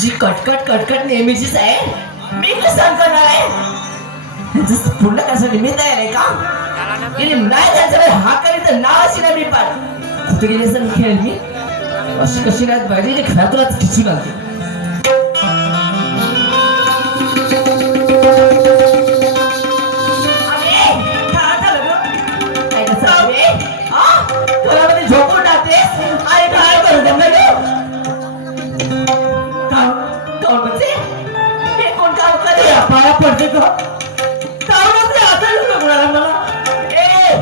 तुझी कटकट कटकट नेहमीचीच आहे. मी काय सहन करणार आहे. ह्याचं पूर्ण कसं निमित्त आहे रे का गेली नाही त्याच्यावर हा करी तर नावाची नाही मी पण कुठे गेली असं मी खेळ मी अशी कशी नाही पाहिजे घरातूनच खिचून आणते. झोपून राहतेस आणि काय करू दे हे कोण काम करे पाया पडते तो मला ए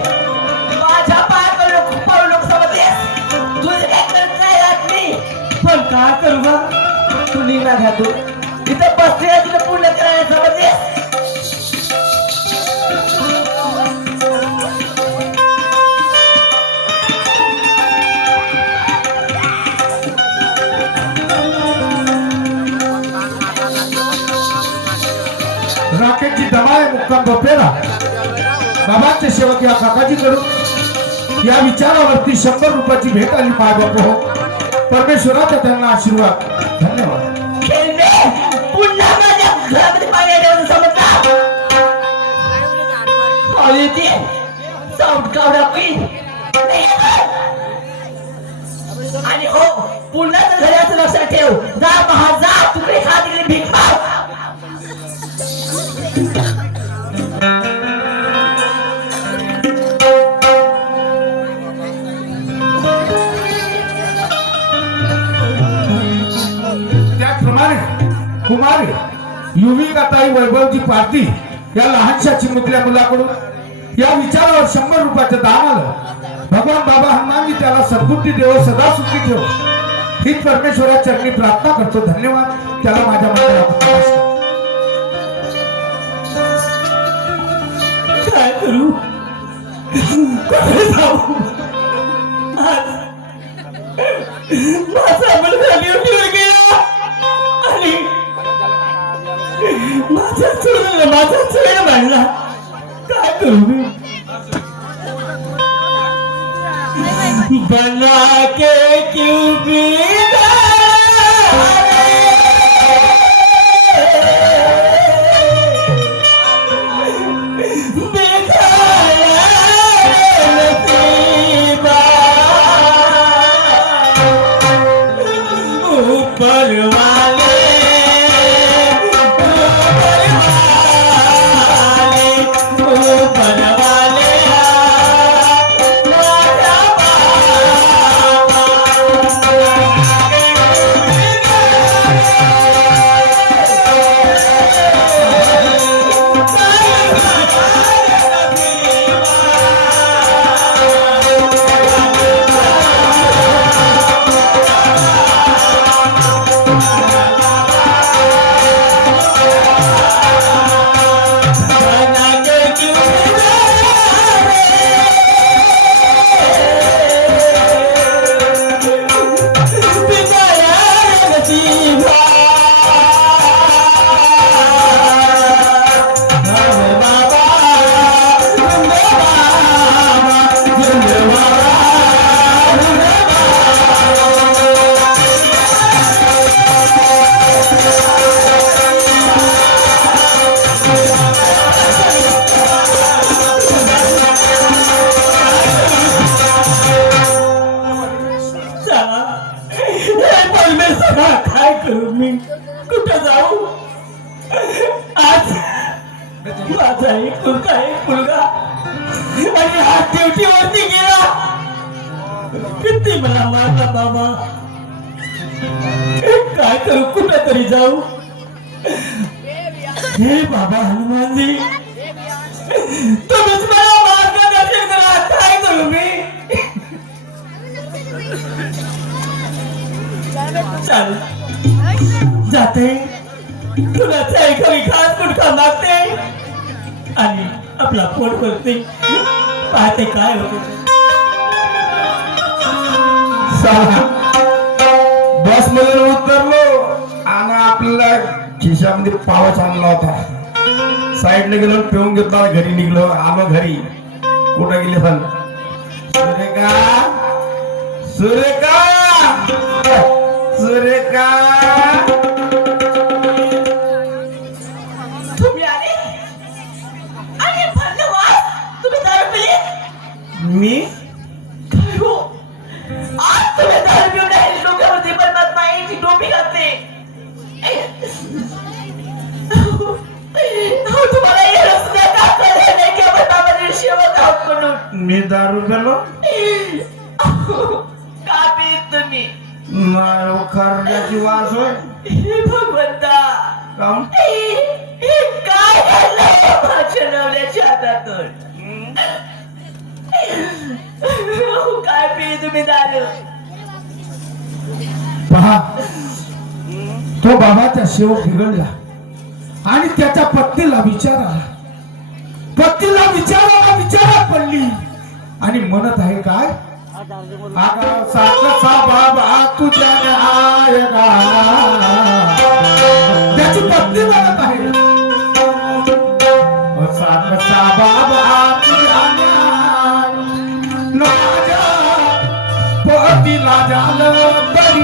माझ्या पाया पडू लोक समजतेस तुझे काय करत नाही राहत मी पण काय करू बा तू निघा घातू इथं बसते तुला पूर्ण करायला समजतेस. राकेशची दमाय मुक्काम बपेला बाबांचे सेवक या काकाजी कडून या विचारावरती 100 रुपयाची भेट आली. माय बाप हो परमेश्वराचा त्यांना आशीर्वाद. धन्यवाद. पुन्हा माझ्या घरामध्ये पाणी आल्यावर समजला आणि हो पुन्हा तर घराचं लक्षात ठेव. जा महाजा तुकडे खा तिकडे भीक माग. त्याचप्रमाणे कुमारी युविकाताई वैभवची पार्टी या लहानशा चिमुकल्या मुलाकडून या विचारावर 100 रुपयाचं दान आलं. भगवान बाबा हनुमानजी त्याला सद्बुद्धी देव सदा सुखी ठेव हीच परमेश्वरा चरणी प्रार्थना करतो. धन्यवाद. त्याला माझ्या मनाला काय करू कुठे जाऊ माझा मुलगा ड्युटीवर गेला आणि माझा चुळ मांडला. काय करू मी बना के क्यों पीता काय करू मी कुठं जाऊ. आज माझा एक मुलगा आणि हा ड्युटीवरती गेला. किती मला मारला बाबा. काय करू कुठं तरी जाऊ. हे बाबा हनुमानजी तुम्हीच मला मार्गदर्शन करा. काय करू मी. चल जाते तुला काही खास गुटखा मागते आणि आपला पोट भरते. पाहते काय होते. बस मध्ये उतरलो आणि आपल्याला खिशामध्ये पावच आणला होता. साईडला गेलो पिऊन घेतला. घरी निघलो. आलो घरी. कुठं गेले पण सुरेखा सुरेखा सुरेखा मी काय हो आज तुम्ही दारू पिऊन राहिले डोक्यावरती बरबाद माईची टोपी घातली हो तुम्हाला हे रस्ता का कळलं नाही की आपण बाबाची सेवा आहोत म्हणून मी दारू पेलो का पित तुम्ही खरड्याची वास होय हे भगवंता काहून? हे काय घडलं माझ्या नवऱ्याच्या हातातून काय पिये तुम्ही दारू पहा तो बाबाचा सेवक बिघडला आणि त्याच्या पत्नीला विचारात पडली आणि म्हणत आहे काय आगा सातसा बाबा तुझ्या आयगा त्याची पत्नी म्हणत आहे सातसा बाबा तुझ्या माझ्या पतीला झालं तरी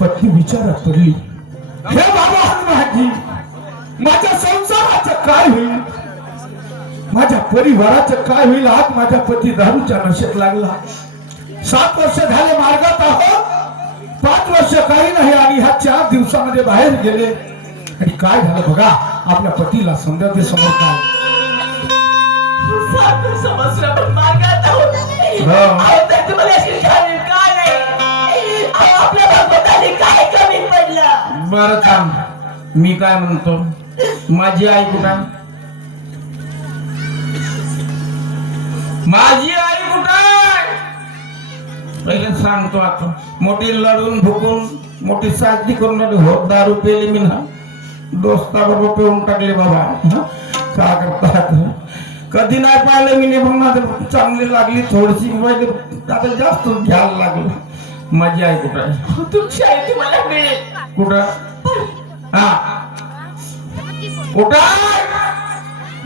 पत्नी विचारात पडली हे बाबा हनुमानजी माझ्या संसाराचं काय होईल माझ्या परिवाराचं काय होईल आज माझा पती दारूच्या नशेत लागला 7 वर्ष झाले मार्गात आहोत 5 वर्ष काही नाही आणि ह्या 4 दिवसामध्ये बाहेर गेले आणि काय झालं बघा आपल्या पतीला समजा ते समोर काय 7 वर्ष मार्गात आहोत तुम्हाला अशी झाली काय नाही आपल्या बाबतीत काय कमी पडलं बरं थांब मी काय म्हणतो माझी आई कुठं माझी आई कुठं पहिले सांगतो आता मोठी लढून भुकून मोठी साजरी करून होत दारू पेले मी ना दोस्ताबरोबर पिऊन टाकले बाबा का करतात कधी नाही पाहिलं मी बघणार चांगली लागली थोडीशी पहिले आता जास्त घ्यायला लागलं माझी आई कुठं आहे तुमची आई तुम्हाला मिळेल कुठं हा कुठं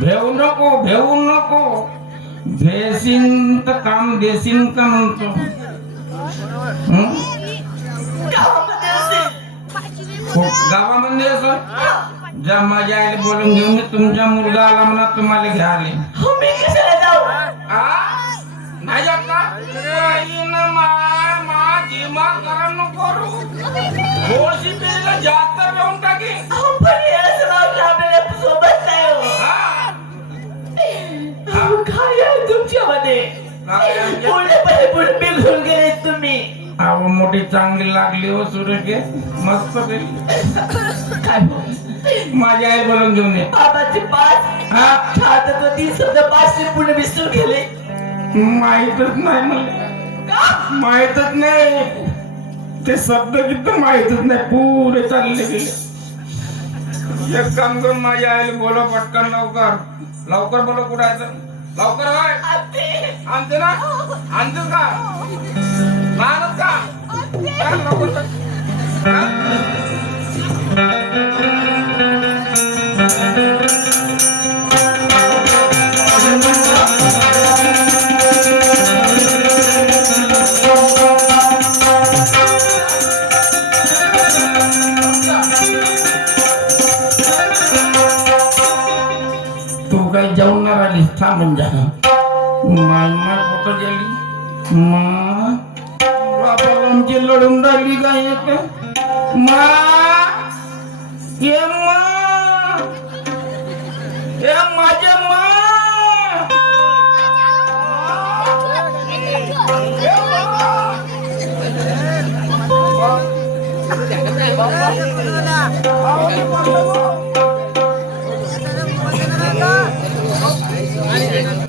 भेऊ नको भेसीन तर काम देसीन का म्हणतो गावामध्ये असं ज्या माझ्या आईला बोलून घेऊन मी तुमच्या मुलगा आला म्हणा तुम्हाला घ्या आले मी कशाला जाऊ नाही जात का दिमाग गरम नको थोडीशी पेला जास्त राहून टाकी आपल्याला सोबत नाही काय आहे तुमच्यामध्ये पुढे बिघडून गेले तुम्ही अहो मोठी चांगली लागली हो सुरेखे मस्त केली. काय माझी आई बोलून घेऊन ये. बाबाची पाच हा हातात होती सध्या 5 पुणे विसरून गेले माहितच नाही मला, का माहितच नाही ते शब्द किती माहितच नाही, पुरे चालले गेले. एक काम करून माझ्या आईला बोलव पटकन, लवकर लवकर बोलव. कुठं आहे तर? लवकर होय. आते आणते ना, आणतेस का, लहानच का, चल लवकर चल. हा? तू काही जाऊन नाही राहिली, थांबून जा. माय कुठं गेली? बापाला आमची लढून राहिली काय एक मा ये माझ्या मा. Hãy subscribe cho kênh Ghiền Mì Gõ để không bỏ lỡ